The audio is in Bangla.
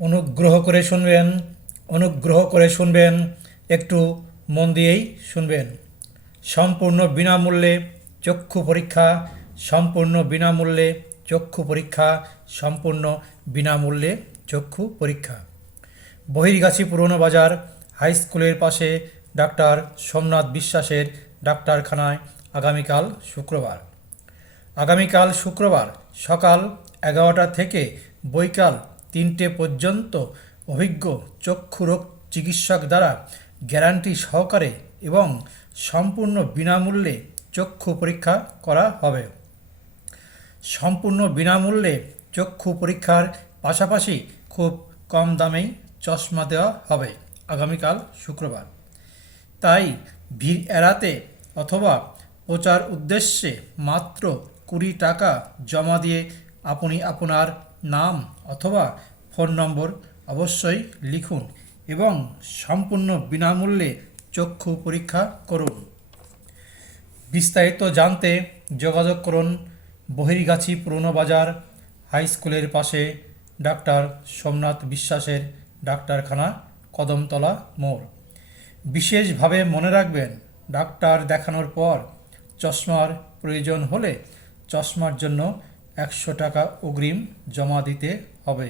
অনুগ্রহ করে শুনবেন, অনুগ্রহ করে শুনবেন, একটু মন দিয়েই শুনবেন। সম্পূর্ণ বিনামূল্যে চক্ষু পরীক্ষা, সম্পূর্ণ বিনামূল্যে চক্ষু পরীক্ষা, সম্পূর্ণ বিনামূল্যে চক্ষু পরীক্ষা। বহির্গাছি পুরনো বাজার হাই স্কুলের পাশে ডাক্তার সোমনাথ বিশ্বাসের ডাক্তারখানায় আগামীকাল শুক্রবার সকাল 11টা থেকে বৈকাল 3টে পর্যন্ত অভিজ্ঞ চক্ষুরোগ চিকিৎসক দ্বারা গ্যারান্টি সহকারে এবং সম্পূর্ণ বিনামূল্যে চক্ষু পরীক্ষা করা হবে। সম্পূর্ণ বিনামূল্যে চক্ষু পরীক্ষার পাশাপাশি খুব কম দামেই চশমা দেওয়া হবে আগামীকাল শুক্রবার। তাই ভিড় এড়াতে অথবা প্রচার উদ্দেশ্যে মাত্র 20 টাকা জমা দিয়ে আপনি আপনার নাম অথবা ফোন নম্বর অবশ্যই লিখুন এবং সম্পূর্ণ বিনামূল্যে চক্ষু পরীক্ষা করুন। বিস্তারিত জানতে যোগাযোগ করুন বহির্গাছি পুরনো বাজার হাই স্কুলের পাশে ডাক্তার সোমনাথ বিশ্বাসের ডাক্তারখানা, কদমতলা মোড়। বিশেষভাবে মনে রাখবেন, ডাক্তার দেখানোর পর চশমার প্রয়োজন হলে চশমার জন্য 100 টাকা অগ্রিম জমা দিতে হবে।